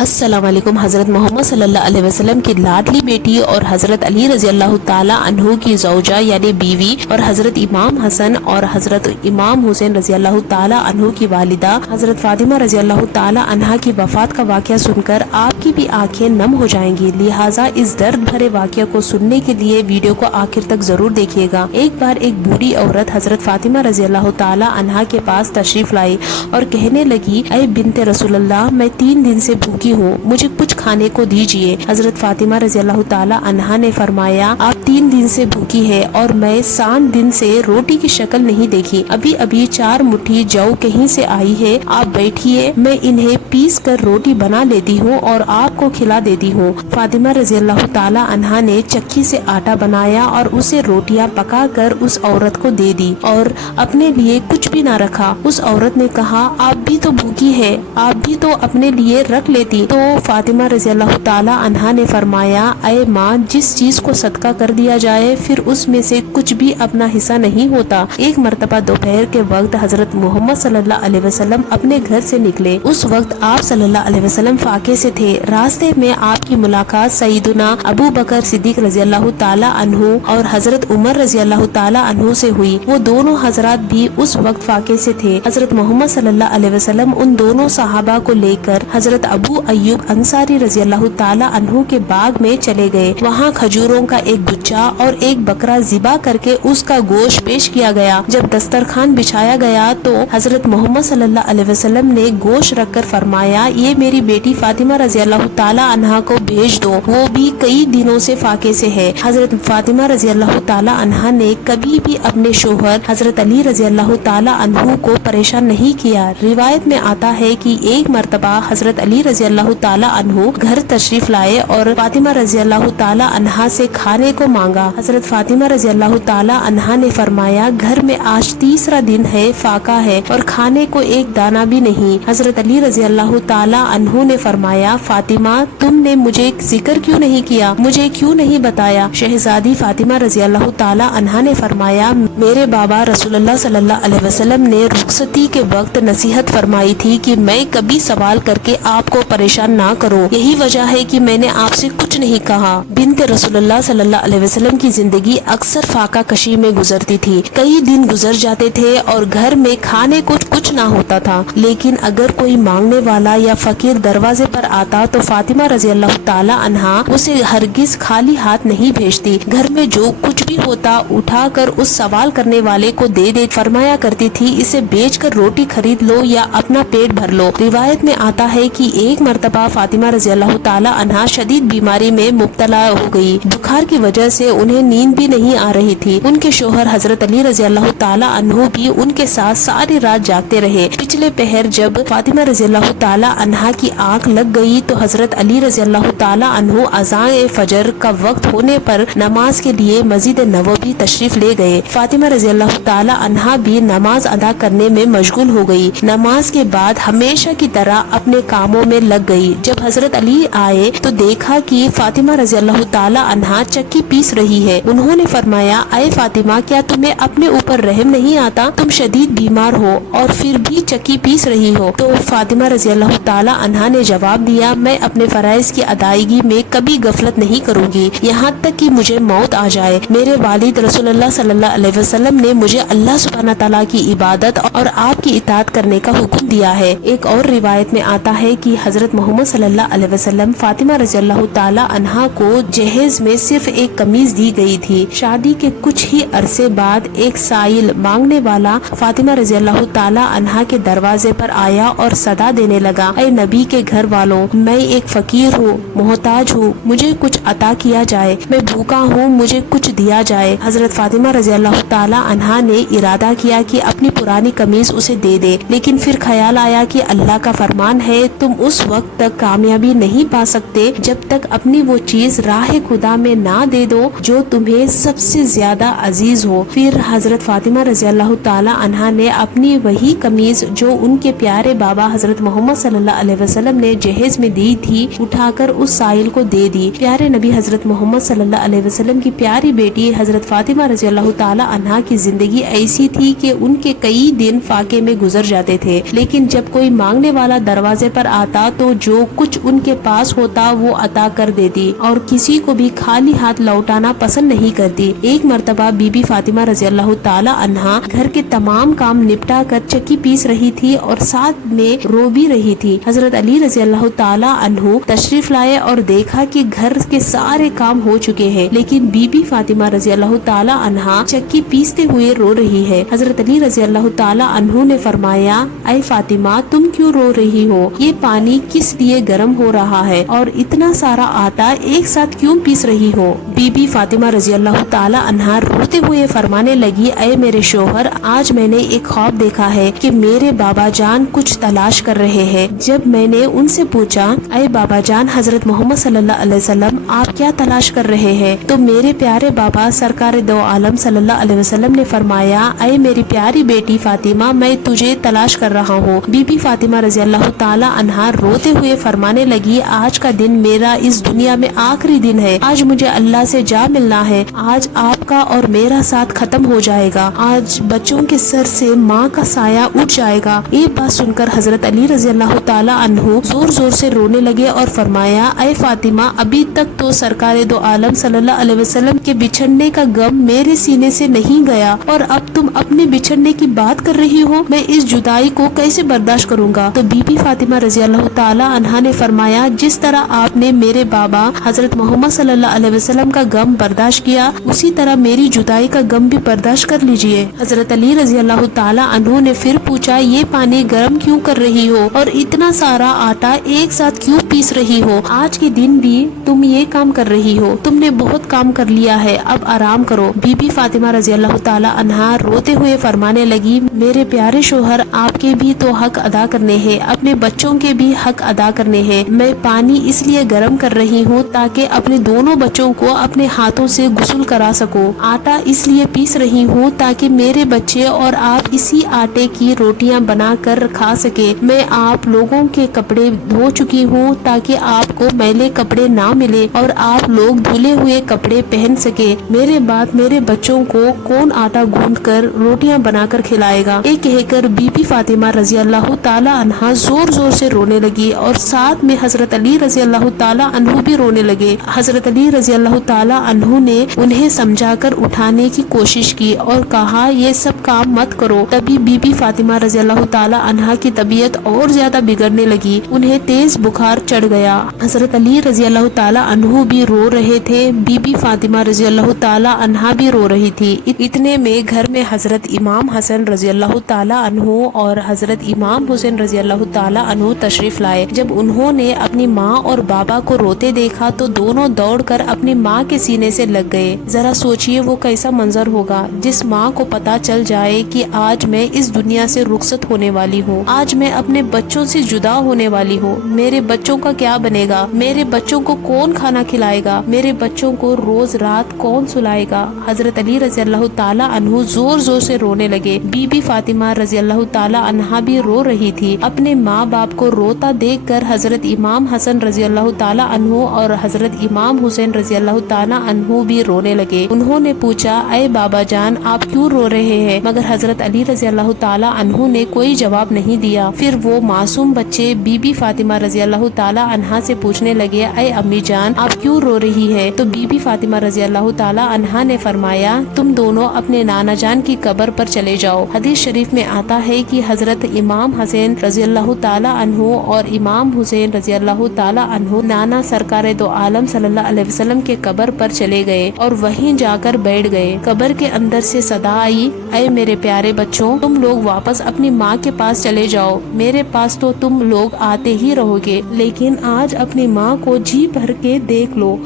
السلام علیکم۔ حضرت محمد صلی اللہ علیہ وسلم کی لاڈلی بیٹی اور حضرت علی رضی اللہ تعالی عنہ کی زوجہ یعنی بیوی اور حضرت امام حسن اور حضرت امام حسین رضی اللہ تعالی عنہ کی والدہ حضرت فاطمہ رضی اللہ تعالی عنہا کی وفات کا واقعہ سن کر آپ کی بھی آنکھیں نم ہو جائیں گی، لہٰذا اس درد بھرے واقعہ کو سننے کے لیے ویڈیو کو آخر تک ضرور دیکھیے گا۔ ایک بار ایک بوڑھی عورت حضرت فاطمہ رضی اللہ تعالی عنہا کے پاس تشریف لائی اور کہنے لگی، اے بنت رسول اللہ، میں 3 دن سے بھوکی ہوں، مجھے کچھ کھانے کو دیجیے۔ حضرت فاطمہ رضی اللہ تعالی عنہا نے فرمایا، آپ 3 دن سے بھوکی ہے اور میں 7 دن سے روٹی کی شکل نہیں دیکھی، ابھی 4 مٹھی جو کہیں سے آئی ہے، آپ بیٹھیے، میں انہیں پیس کر روٹی بنا لیتی ہوں اور آپ کو کھلا دیتی ہوں۔ فاطمہ رضی اللہ تعالی عنہا نے چکی سے آٹا بنایا اور اسے روٹیاں پکا کر اس عورت کو دے دی اور اپنے لیے کچھ بھی نہ رکھا۔ اس عورت نے کہا، آپ بھی تو بھوکی ہے، آپ بھی تو اپنے لیے رکھ لیتی۔ تو فاطمہ رضی اللہ تعالی عنہا نے فرمایا، اے ماں، جس چیز کو صدقہ کر دیا جائے پھر اس میں سے کچھ بھی اپنا حصہ نہیں ہوتا۔ ایک مرتبہ دوپہر کے وقت حضرت محمد صلی اللہ علیہ وسلم اپنے گھر سے نکلے۔ اس وقت آپ صلی اللہ علیہ وسلم فاقے سے تھے۔ راستے میں آپ کی ملاقات سیدنا ابو بکر صدیق رضی اللہ تعالی عنہ اور حضرت عمر رضی اللہ تعالی عنہ سے ہوئی۔ وہ دونوں حضرات بھی اس وقت فاقے سے تھے۔ حضرت محمد صلی اللہ علیہ وسلم ان دونوں صحابہ کو لے کر حضرت ابو ایوب انصاری رضی اللہ تعالی عنہ کے باغ میں چلے گئے۔ وہاں کھجوروں کا ایک گچھا اور ایک بکرا ذبح کر کے اس کا گوشت پیش کیا گیا۔ جب دسترخوان بچھایا گیا تو حضرت محمد صلی اللہ علیہ وسلم نے گوشت رکھ کر فرمایا، یہ میری بیٹی فاطمہ رضی اللہ تعالی عنہا کو بھیج دو، وہ بھی کئی دنوں سے فاقے سے ہے۔ حضرت فاطمہ رضی اللہ تعالی عنہا نے کبھی بھی اپنے شوہر حضرت علی رضی اللہ تعالی عنہ کو پریشان نہیں کیا۔ روایت میں آتا ہے کہ ایک مرتبہ حضرت علی رضی اللہ تعالی عنہ گھر تشریف لائے اور فاطمہ رضی اللہ تعالی عنہا سے کھانے کو مانگا۔ حضرت فاطمہ رضی اللہ تعالی عنہا نے فرمایا، گھر میں آج تیسرا دن ہے، فاقہ ہے اور کھانے کو ایک دانہ بھی نہیں۔ حضرت علی رضی اللہ تعالی عنہ نے فرمایا، فاطمہ، تم نے مجھے ذکر کیوں نہیں کیا، مجھے کیوں نہیں بتایا؟ شہزادی فاطمہ رضی اللہ تعالی عنہا نے فرمایا، میرے بابا رسول اللہ صلی اللہ علیہ وسلم نے رخصتی کے وقت نصیحت فرمائی تھی کہ میں کبھی سوال کر کے آپ کو پریشان نہ کرو، یہی وجہ ہے کہ میں نے آپ سے کچھ نہیں کہا۔ بنت رسول اللہ صلی اللہ علیہ وسلم کی زندگی اکثر فاقہ کشی میں گزرتی تھی۔ کئی دن گزر جاتے تھے اور گھر میں کھانے کو کچھ نہ ہوتا تھا، لیکن اگر کوئی مانگنے والا یا فقیر دروازے پر آتا تو فاطمہ رضی اللہ تعالی عنہا اسے ہرگز خالی ہاتھ نہیں بھیجتی۔ گھر میں جو کچھ بھی ہوتا اٹھا کر اس سوال کرنے والے کو دے دے فرمایا کرتی تھی، اسے بیچ کر روٹی خرید لو یا اپنا پیٹ بھر لو۔ روایت میں آتا ہے کہ ایک مرتبہ فاطمہ رضی اللہ تعالی عنہا شدید بیماری میں مبتلا ہو گئی۔ بخار کی وجہ سے انہیں نیند بھی نہیں آ رہی تھی۔ ان کے شوہر حضرت علی رضی اللہ تعالی عنہ بھی ان کے ساتھ ساری رات جاگتے رہے۔ پچھلے پہر جب فاطمہ رضی اللہ تعالی عنہا کی آنکھ لگ گئی تو حضرت علی رضی اللہ تعالی عنہ اذان فجر کا وقت ہونے پر نماز کے لیے مسجد نبوی تشریف لے گئے۔ فاطمہ رضی اللہ تعالی عنہا بھی نماز ادا کرنے میں مشغول ہو گئی۔ نماز کے بعد ہمیشہ کی طرح اپنے کاموں میں لگ گئی۔ جب حضرت علی آئے تو دیکھا کہ فاطمہ رضی اللہ تعالی عنہا چکی پیس رہی ہے۔ انہوں نے فرمایا، اے فاطمہ، کیا تمہیں اپنے اوپر رحم نہیں آتا؟ تم شدید بیمار ہو اور پھر بھی چکی پیس رہی ہو۔ تو فاطمہ رضی اللہ تعالی عنہا نے جواب دیا، میں اپنے فرائض کی ادائیگی میں کبھی غفلت نہیں کروں گی، یہاں تک کہ مجھے موت آ جائے۔ میرے والد رسول اللہ صلی اللہ علیہ وسلم نے مجھے اللہ سبحانہ تعالیٰ کی عبادت اور آپ کی اطاعت کرنے کا حکم دیا ہے۔ ایک اور روایت میں آتا ہے کہ حضرت محمد صلی اللہ علیہ وسلم فاطمہ رضی اللہ تعالی عنہا کو جہیز میں صرف ایک قمیض دی گئی تھی۔ شادی کے کچھ ہی عرصے بعد ایک سائل مانگنے والا فاطمہ رضی اللہ تعالی عنہا کے دروازے پر آیا اور صدا دینے لگا، اے نبی کے گھر والوں، میں ایک فقیر ہوں، محتاج ہوں، مجھے کچھ عطا کیا جائے، میں بھوکا ہوں، مجھے کچھ دیا جائے۔ حضرت فاطمہ رضی اللہ تعالی عنہا نے ارادہ کیا کہ اپنی پرانی قمیض اسے دے دے، لیکن پھر خیال آیا کہ اللہ کا فرمان ہے، تم اس وقت تک کامیابی نہیں پا سکتے جب تک اپنی اپنی وہ چیز راہ خدا میں نہ دے دو جو تمہیں سب سے زیادہ عزیز ہو۔ پھر حضرت فاطمہ رضی اللہ تعالی عنہا نے اپنی وہی قمیض جو ان کے پیارے بابا حضرت محمد صلی اللہ علیہ وسلم نے جہیز میں دی تھی اٹھا کر اس سائل کو دے دی۔ پیارے نبی حضرت محمد صلی اللہ علیہ وسلم کی پیاری بیٹی حضرت فاطمہ رضی اللہ تعالی عنہا کی زندگی ایسی تھی کہ ان کے کئی دن فاقے میں گزر جاتے تھے، لیکن جب کوئی مانگنے والا دروازے پر آتا تو جو کچھ ان کے پاس ہوتا وہ عطا کر دیتی اور کسی کو بھی خالی ہاتھ لوٹانا پسند نہیں کرتی۔ ایک مرتبہ بی بی فاطمہ رضی اللہ تعالی عنہا گھر کے تمام کام نپٹا کر چکی پیس رہی تھی اور ساتھ میں رو بھی رہی تھی۔ حضرت علی رضی اللہ تعالی عنہ تشریف لائے اور دیکھا کہ گھر کے سارے کام ہو چکے ہیں، لیکن بی بی فاطمہ رضی اللہ تعالی عنہا چکی پیستے ہوئے رو رہی ہے۔ حضرت علی رضی اللہ تعالی عنہ نے فرمایا، اے فاطمہ تم کیوں رو رہی ہو؟ یہ پانی کس لیے گرم ہو رہا ہے اور اتنا سارا آٹا ایک ساتھ کیوں پیس رہی ہو؟ بی بی فاطمہ رضی اللہ تعالی عنہا روتے ہوئے فرمانے لگی، اے میرے شوہر، آج میں نے ایک خواب دیکھا ہے کہ میرے بابا جان کچھ تلاش کر رہے ہیں۔ جب میں نے ان سے پوچھا، اے بابا جان حضرت محمد صلی اللہ علیہ وسلم آپ کیا تلاش کر رہے ہیں؟ تو میرے پیارے بابا سرکار دو عالم صلی اللہ علیہ وسلم نے فرمایا، اے میری پیاری بیٹی فاطمہ میں تجھے تلاش کر رہا ہوں۔ بی بی فاطمہ رضی اللہ تعالی عنہا روتے ہوئے فرمانے لگی، آج کا دن میرا اس دنیا میں آخری دن ہے، آج مجھے اللہ سے جا ملنا ہے، آج آپ کا اور میرا ساتھ ختم ہو جائے گا، آج بچوں کے سر سے ماں کا سایہ اٹھ جائے گا۔ یہ بات سن کر حضرت علی رضی اللہ تعالی عنہ زور زور سے رونے لگے اور فرمایا، اے فاطمہ ابھی تک تو سرکار دو عالم صلی اللہ علیہ وسلم کے بچھڑنے کا غم میرے سینے سے نہیں گیا اور اب تم اپنے بچھڑنے کی بات کر رہی ہو، میں اس جدائی کو کیسے برداشت کروں گا؟ تو بی بی فاطمہ رضی اللہ تعالی عنہا نے فرمایا، جس طرح آپ نے میرے بابا حضرت محمد صلی اللہ علیہ وسلم کا غم برداشت کیا اسی طرح میری جدائی کا غم بھی برداشت کر لیجئے۔ حضرت علی رضی اللہ تعالی عنہ نے پھر پوچھا، یہ پانی گرم کیوں کر رہی ہو اور اتنا سارا آٹا ایک ساتھ کیوں پیس رہی ہو؟ آج کے دن بھی تم یہ کام کر رہی ہو، تم نے بہت کام کر لیا ہے، اب آرام کرو۔ بی بی فاطمہ رضی اللہ تعالی عنہا روتے ہوئے فرمانے لگی، میرے پیارے شوہر آپ کے بھی تو حق ادا کرنے ہیں، اپنے بچوں کے بھی حق ادا کرنے ہیں۔ میں پانی اس لیے گرم کر رہی ہوں تاکہ اپنے دونوں بچوں کو اپنے ہاتھوں سے غسل کرا سکوں، آٹا اس لیے پیس رہی ہوں تاکہ میرے بچے اور آپ اسی آٹے کی روٹیاں بنا کر کھا سکے۔ میں آپ لوگوں کے کپڑے دھو چکی ہوں تاکہ آپ کو میلے کپڑے نہ ملے اور آپ لوگ دھلے ہوئے کپڑے پہن سکے۔ میرے بعد میرے بچوں کو کون آٹا گوندھ کر روٹیاں بنا کر کھلائے گا؟ یہ کہہ کر بی بی فاطمہ رضی اللہ تعالی عنہا زور زور سے رونے لگی اور ساتھ میں حضرت علی رضی اللہ تعالی عنہ بھی رونے لگے۔ حضرت علی رضی اللہ تعالی عنہ نے انہیں سمجھا کر اٹھانے کی کوشش کی اور کہا، یہ سب کام مت کرو۔ تبھی بی بی فاطمہ رضی اللہ تعالی عنہا کی طبیعت اور زیادہ بگڑنے لگی، انہیں تیز بخار چڑھ گیا۔ حضرت علی رضی اللہ تعالی عنہ بھی رو رہے تھے، بی بی فاطمہ رضی اللہ تعالی عنہا بھی رو رہی تھی۔ اتنے میں گھر میں حضرت امام حسن رضی اللہ تعالی عنہ اور حضرت امام حسین رضی اللہ تعالی عنہ تشریف لائے۔ جب انہوں نے اپنی ماں اور بابا کو روتے دیکھا تو دونوں دوڑ کر اپنی ماں کے سینے سے لگ گئے۔ ذرا سوچئے وہ کیسا منظر ہوگا جس ماں کو پتا چل جائے کہ آج میں اس دنیا سے رخصت ہونے والی ہوں، آج میں اپنے بچوں سے جدا ہونے والی ہوں، میرے بچوں کا کیا بنے گا؟ میرے بچوں کو کون کھانا کھلائے گا؟ میرے بچوں کو روز رات کون سلائے گا؟ حضرت علی رضی اللہ تعالی عنہ زور زور سے رونے لگے، بی بی فاطمہ رضی اللہ تعالی عنہا بھی رو رہی تھی۔ اپنے ماں باپ کو روتا دیکھ کر حضرت امام حسن رضی اللہ تعالی عنہ اور حضرت امام حسین رضی اللہ تعالی عنہ بھی رونے لگے۔ انہوں نے پوچھا، اے بابا جان آپ کیوں رو رہے ہیں؟ مگر حضرت علی رضی اللہ تعالی عنہ نے کوئی جواب نہیں دیا۔ پھر وہ معصوم بچے بی بی فاطمہ رضی اللہ تعالی عنہا سے پوچھنے لگے، اے امی جان آپ کیوں رو رہی ہے؟ تو بی بی فاطمہ رضی اللہ تعالی عنہا نے فرمایا، تم دونوں اپنے نانا جان کی قبر پر چلے جاؤ۔ حدیث شریف میں آتا ہے کہ حضرت امام حسین رضی اللہ تعالی عنہ اور امام حسین رضی اللہ تعالی عنہ نانا سرکار دو عالم صلی اللہ علیہ وسلم کے قبر پر چلے گئے اور وہیں جا کر بیٹھ گئے۔ قبر کے اندر سے صدا آئی، اے میرے پیارے بچوں تم لوگ واپس اپنی ماں کے پاس چلے جاؤ، میرے پاس تو تم لوگ آتے ہی رہو گے، لیکن آج اپنی ماں کو جی بھر کے دیکھ لو،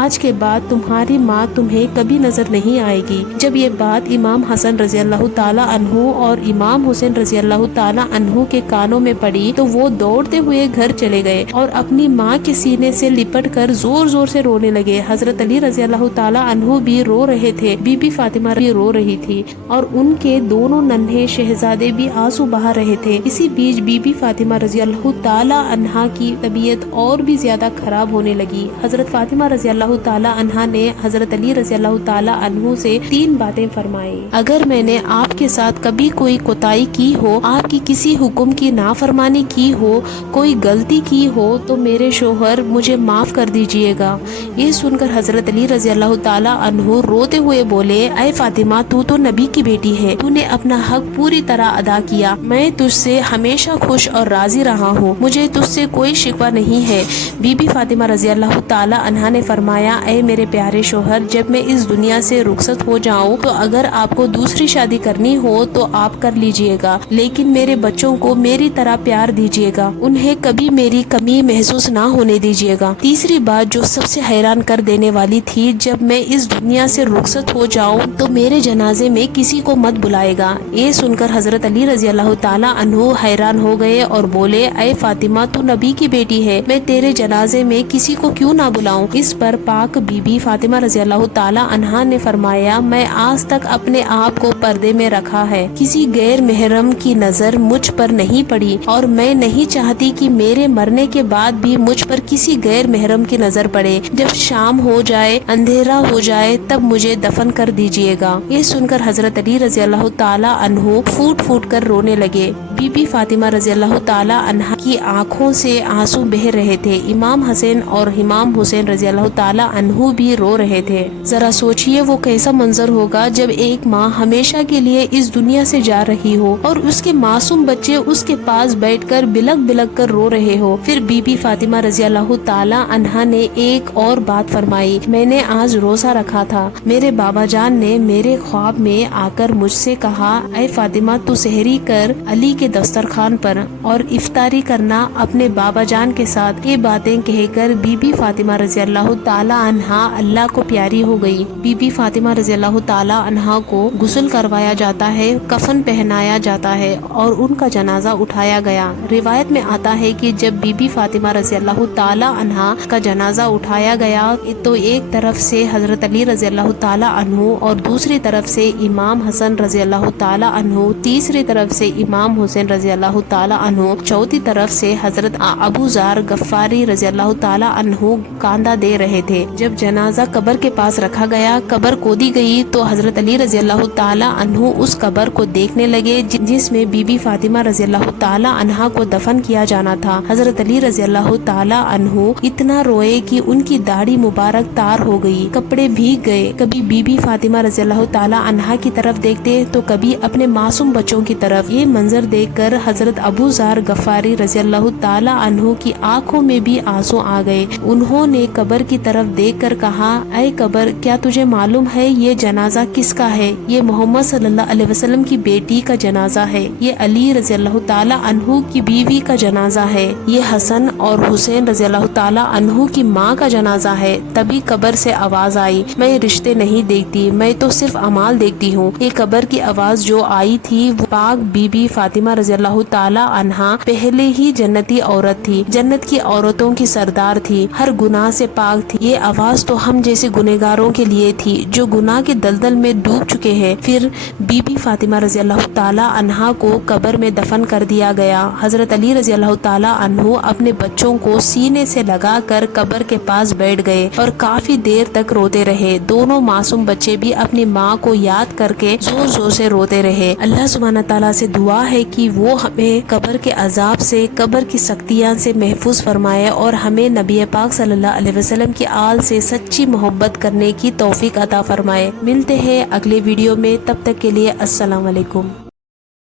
آج کے بعد تمہاری ماں تمہیں کبھی نظر نہیں آئے گی۔ جب یہ بات امام حسن رضی اللہ تعالی عنہ اور امام حسین رضی اللہ تعالی عنہ کے کانوں میں پڑی تو وہ دوڑتے ہوئے گھر چلے گئے اور اپنی ماں کے سینے سے لپٹ کر زور زور سے رونے لگے۔ حضرت علی رضی اللہ تعالیٰ عنہ بھی رو رہے تھے، بی بی فاطمہ بھی رو رہی تھی اور ان کے دونوں ننھے شہزادے بھی آنسو بہا رہے تھے۔ اسی بیچ بی بی فاطمہ رضی اللہ تعالیٰ عنہا کی طبیعت اور بھی زیادہ خراب ہونے لگی۔ حضرت فاطمہ رضی اللہ تعالیٰ عنہا نے حضرت علی رضی اللہ تعالیٰ عنہ سے 3 باتیں فرمائی۔ اگر میں نے آپ کے ساتھ کبھی کوئی کوتاہی کی ہو، آپ کی کسی حکم کی نافرمانی کی ہو، کوئی غلطی کی ہو تو میرے شوہر مجھے معاف کر دیجئے گا۔ یہ سن کر حضرت علی رضی اللہ تعالیٰ عنہ روتے ہوئے بولے، اے فاطمہ، تو نبی کی بیٹی ہے، تو نے اپنا حق پوری طرح ادا کیا، میں تجھ سے ہمیشہ خوش اور راضی رہا ہوں، مجھے تجھ سے کوئی شکوہ نہیں ہے۔ بی بی فاطمہ رضی اللہ تعالیٰ عنہا نے فرمایا، اے میرے پیارے شوہر، جب میں اس دنیا سے رخصت ہو جاؤں تو اگر آپ کو دوسری شادی کرنی ہو تو آپ کر لیجئے گا، لیکن میرے بچوں کو میری طرح پیار دیجئے گا، انہیں کبھی میری کمی محسوس نہ ہونے دیجئے گا۔ تیسری بات جو سب سے حیران کر دینے والی تھی، جب میں اس دنیا سے رخصت ہو جاؤں تو میرے جنازے میں کسی کو مت بلائے گا۔ یہ سن کر حضرت علی رضی اللہ تعالیٰ عنہ حیران ہو گئے اور بولے، اے فاطمہ، تو نبی کی بیٹی ہے، میں تیرے جنازے میں کسی کو کیوں نہ بلاؤں؟ اس پر پاک بی بی فاطمہ رضی اللہ تعالیٰ عنہا نے فرمایا، میں آج تک اپنے آپ کو پردے میں رکھا ہے، کسی غیر محرم کی نظر مجھ پر نہیں پڑی اور میں نہیں چاہتی کہ میرے مرنے کے بعد بھی مجھ پر کسی غیر محرم کی نظر پڑے۔ جب شام ہو جائے، اندھیرا ہو جائے، تب مجھے دفن کر دیجئے گا۔ یہ سن کر حضرت علی رضی اللہ تعالیٰ عنہ پھوٹ پھوٹ کر رونے لگے۔ بی بی فاطمہ رضی اللہ تعالیٰ عنہا کی آنکھوں سے آنسو بہہ رہے تھے۔ امام حسین اور امام حسین رضی اللہ تعالیٰ عنہ بھی رو رہے تھے۔ ذرا سوچئے وہ کیسا منظر ہوگا جب ایک ماں ہمیشہ کے لیے اس دنیا سے جا رہی ہو اور اس کے معصوم بچے اس کے پاس بیٹھ کر بلک بلک کر رو رہے ہو۔ پھر بی بی فاطمہ رضی اللہ تعالیٰ عنہا نے ایک اور بات فرمائی، میں نے آج روزہ رکھا تھا، میرے بابا جان نے میرے خواب میں آ کر مجھ سے کہا، اے فاطمہ، تو سحری کر علی کے دسترخوان پر اور افطاری کرنا اپنے بابا جان کے ساتھ۔ یہ باتیں کہہ کر بی بی فاطمہ رضی اللہ تعالیٰ عنہا اللہ کو پیاری ہو گئی۔ بی بی فاطمہ رضی اللہ تعالیٰ عنہا کو غسل کروایا جاتا ہے، کفن پہنایا جاتا ہے اور ان کا جنازہ اٹھایا گیا۔ روایت میں آتا ہے کہ جب بی بی فاطمہ رضی اللہ تعالیٰ عنہا کا جنازہ اٹھایا گیا تو ایک طرف سے حضرت علی رضی اللہ تعالیٰ عنہ اور دوسری طرف سے امام حسن رضی اللہ تعالیٰ عنہ، تیسری طرف سے امام حسین رضی اللہ تعالیٰ عنہ، چوتھی طرف سے حضرت ابو ذر غفاری رضی اللہ تعالیٰ عنہ کاندھا دے رہے تھے۔ جب جنازہ قبر کے پاس رکھا گیا، قبر کھودی گئی تو حضرت علی رضی اللہ تعالیٰ عنہ اس قبر کو دیکھنے لگے جس میں بی بی فاطمہ رضی اللہ تعالیٰ عنہا کو دفن کیا جانا تھا۔ حضرت علی رضی اللہ تعالیٰ عنہ اتنا روئے کہ ان کی داڑھی مبارک تار ہو گئی، کپڑے بھیگ گئے، کبھی بی بی فاطمہ رضی اللہ تعالیٰ عنہا کی طرف دیکھتے تو کبھی اپنے معصوم بچوں کی طرف۔ یہ منظر دیکھ کر حضرت ابو ذر غفاری رضی اللہ تعالیٰ عنہ کی آنکھوں میں بھی آنسو آ گئے۔ انہوں نے قبر کی طرف دیکھ کر کہا، اے قبر، کیا تجھے معلوم ہے یہ جنازہ کس کا ہے؟ یہ محمد صلی اللہ علیہ وسلم کی بیٹی کا جنازہ ہے، یہ علی رضی اللہ تعالیٰ عنہ کی بیوی کا جنازہ ہے، یہ حسن اور حسین رضی اللہ تعالیٰ عنہ کی ماں کا جنازہ ہے۔ تبھی قبر سے آواز آئی، میں رشتے نہیں دیکھتی، میں تو صرف اعمال دیکھتی ہوں۔ یہ قبر کی آواز جو آئی تھی وہ پاک بی بی فاطمہ رضی اللہ تعالیٰ عنہا پہلے ہی جنتی عورت تھی، جنت کی عورتوں کی سردار تھی، ہر گناہ سے پاک تھی۔ یہ آواز تو ہم جیسے گنہگاروں کے لیے تھی جو گناہ کے دلدل میں ڈوب چکے ہیں۔ پھر بی بی فاطمہ رضی اللہ تعالیٰ عنہا کو قبر میں دفن کر دیا گیا۔ حضرت علی رضی اللہ تعالیٰ عنہ اپنے بچوں کو سینے سے لگا کر قبر کے پاس بیٹھ گئے اور کافی دیر تک روتے رہے۔ دونوں معصوم بچے بھی اپنی ماں کو یاد کر کے زور زور سے روتے رہے۔ اللہ سبحانہ تعالیٰ سے دعا ہے کہ وہ ہمیں قبر کے عذاب سے، قبر کی سختیاں سے محفوظ فرمائے اور ہمیں نبی پاک صلی اللہ علیہ وسلم کی آل سے سچی محبت کرنے کی توفیق عطا فرمائے۔ ملتے ہیں اگلے ویڈیو میں، تب تک کے لیے السلام علیکم۔